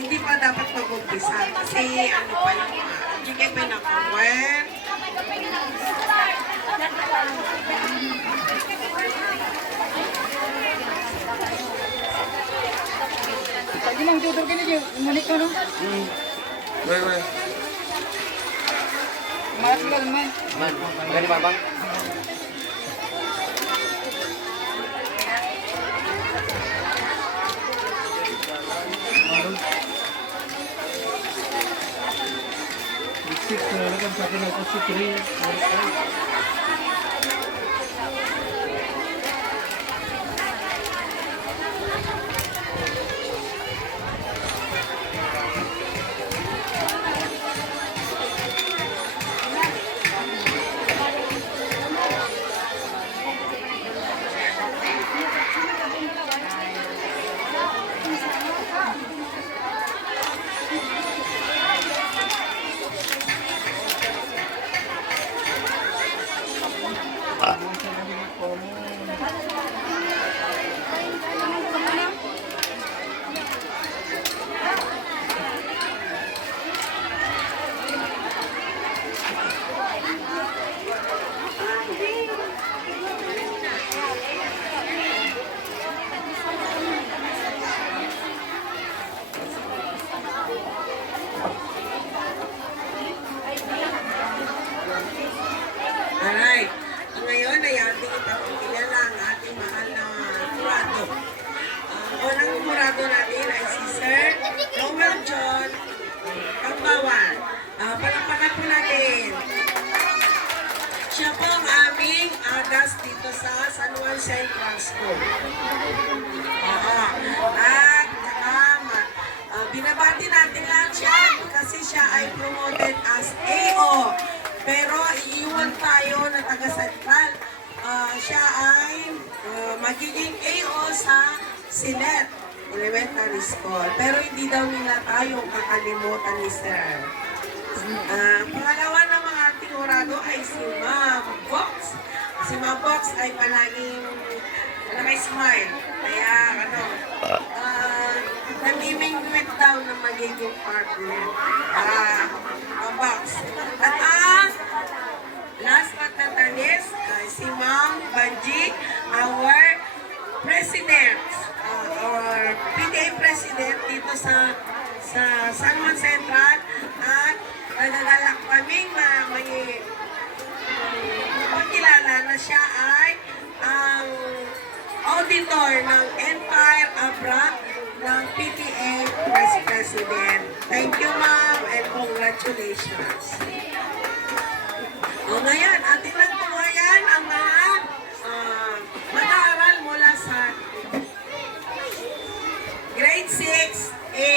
Hindi pa dapat mag-umpisa kasi ano pa yung hindi kayo pinakuwen. Lagi lang judul gini dia, unik kan? Baik. Mas kan man. Man, gani bang? Isip na lang sa akin ako si Tri. Alright. Ngayon ay ating ipapakilala ang ating mahal na jurado. Ang unang jurado natin ay si Sir Noel John Pambawan. Palakpakan po natin. Siya po ang aming agas dito sa San Juan Central School. At binabati natin lahat siya kasi siya ay promoted as AO. Pero iiwan tayo na taga-Central. Siya ay magiging AO sa Silet Elementary School. Pero hindi daw nila tayo kakalimutan ni Sir. Pangalawa ng mga ating jurado ay si Ma'am Box. Si Ma'am Box ay palaging smile. Kaya namimingwit daw na magiging partner. Ma'am Box. At last but not the least, si Ma'am Banji, our president, our PTA president dito sa San Juan Central. At nagagalak kaming may pagkilala na siya ay ang auditor ng Empire Abra ng PTA Vice President. Thank you, ma'am, and congratulations. Ngayon, atin lang tuwayan ang mga mag-aaral mula sa grade 6A.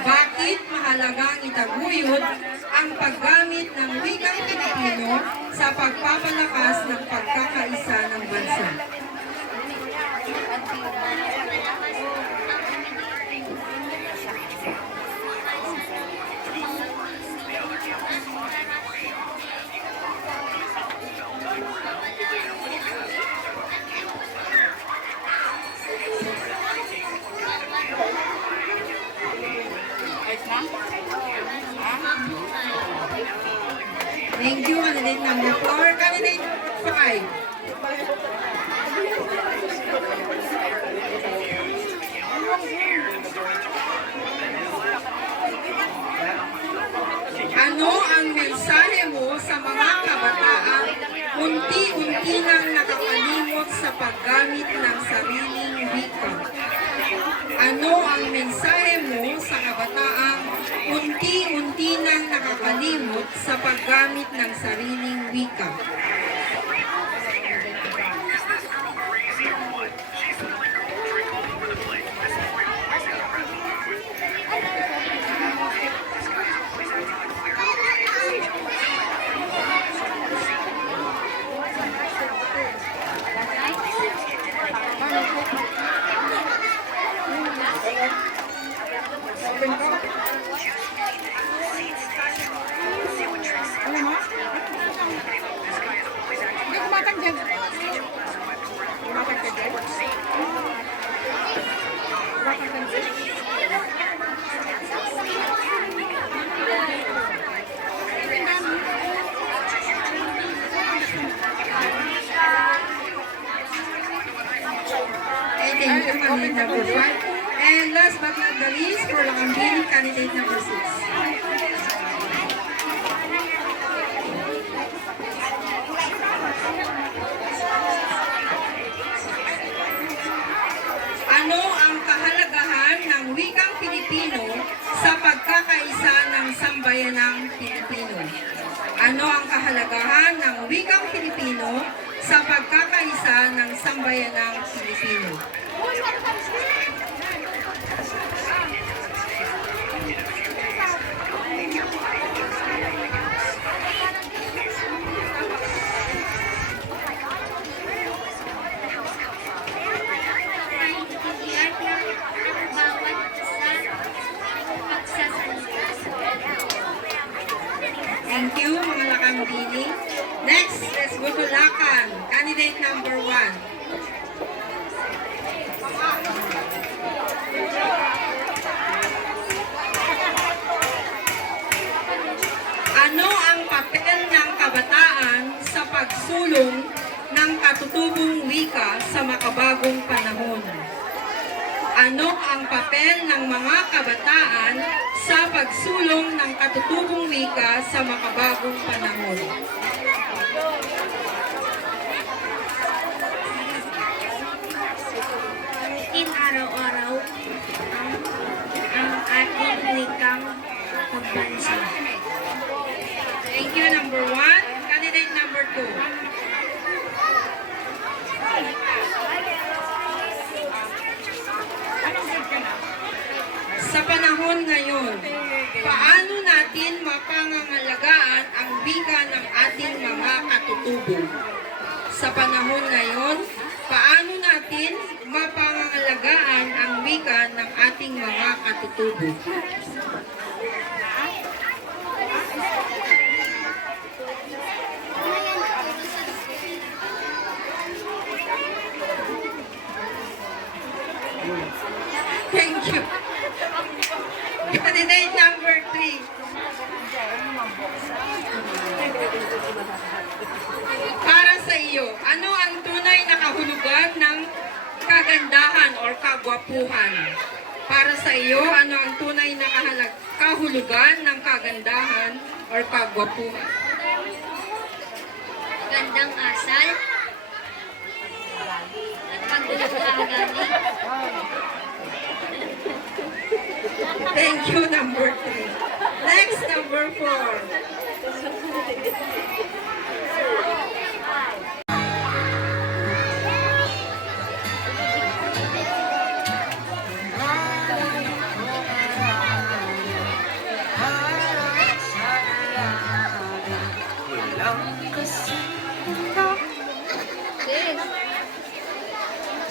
Bakit mahalagang itaguyod ang paggamit ng wikang Pilipino sa pagpapalakas ng pagkakaisa ng bansa? Thank you, candidate number 4. Candidate 5. Ano ang mensahe mo sa mga kabataan unti-unti nang nakakalimot sa paggamit ng sariling wika? Ano ang mensahe mo sa kabataang unti-unti nang nakakalimot sa paggamit ng sariling wika? Hindi kumatag dyan. Kumatag ka dyan? Kumatag ka dyan? Thank you, candidate number 5. And last but not the least, for Lakambini, candidate number 6. Ano ang kahalagahan ng wikang Pilipino sa pagkakaisa ng sambayanang Pilipino? Ano ang kahalagahan ng wikang Pilipino sa pagkakaisa ng sambayanang Pilipino? Thank you, mga Lakambini. Next, let's go to Lakan. Candidate number 1. Ano ang papel ng kabataan sa pagsulong ng katutubong wika sa makabagong panahon? Ano ang papel ng mga kabataan sa pagsulong ng katutubong wika sa makabagong panahon? Araw-araw ang ating wikang pagbansa. Thank you, number 1. Candidate number 2. Sa panahon ngayon, paano natin mapangangalagaan ang wika ng ating mga katutubo? Sa panahon ngayon, paano natin mapangangalagaan ang wika ng ating mga katutubo? Thank you. Candidate number 3. Para sa iyo, ano ang tunay na kahulugan ng kagandahan or kagwapuhan? Para sa iyo, ano ang tunay na kahulugan ng kagandahan or kagwapuhan? Gandang asal at pagulong agani. Thank you, number 3. Next, number 4.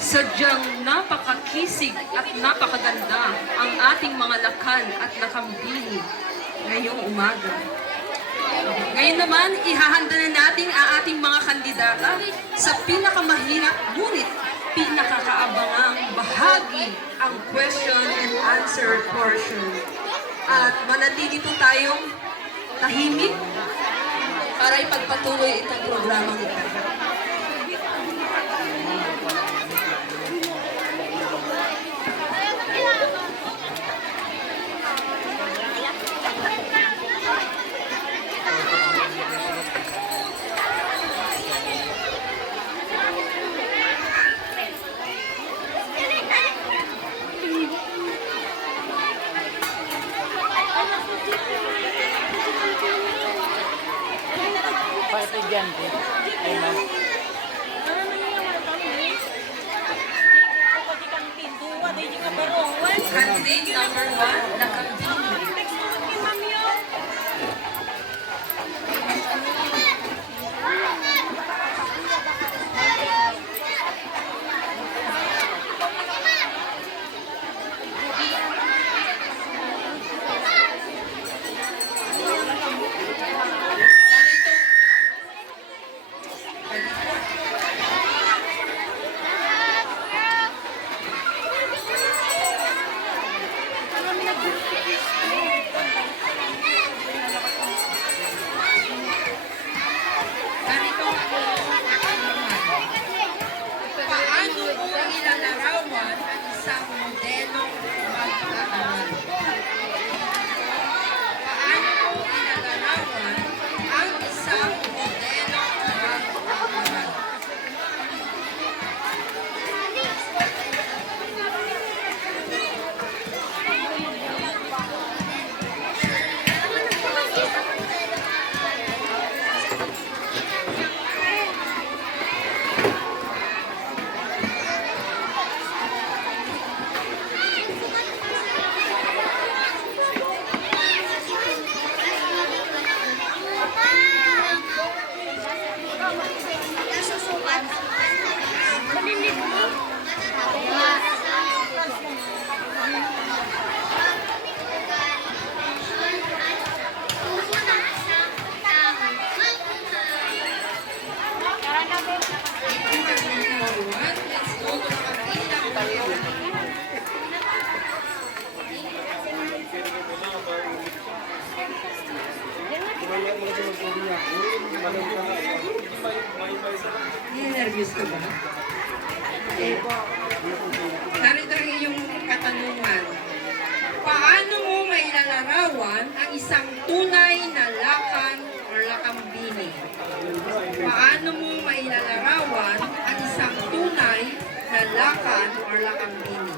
Sadyang napakakisig at napakaganda ang ating mga Lakan at Lakambini ngayong umaga. Ngayon naman, ihahanda na natin ang ating mga kandidata sa pinakamahirap ngunit pinakakaabangang bahagi, ang question and answer portion. At manatili po tayong tahimik para ipagpatuloy itong programang ito. Pak estudyante. Ay, ma'am. Candidate number 1, Lakambini. Ganito ako naman. Paano mo ilalarawan ang isang modelong mag-aaral? Paano mo ilalarawan ang isang modelong mag-aaral? Nasusukat ang Let's go to Lakambini. Nervous ka ba? Narito ang iyong katanungan. Paano mo mailalarawan ang isang tunay na lakan o lakambini? Paano mo mailalarawan ang isang tunay na lakan o lakambini?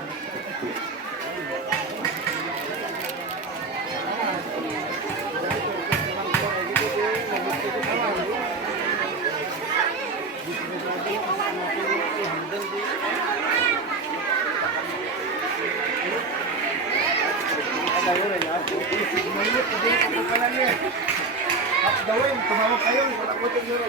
Dawin, tumawag kayo. Wala ko ito yun.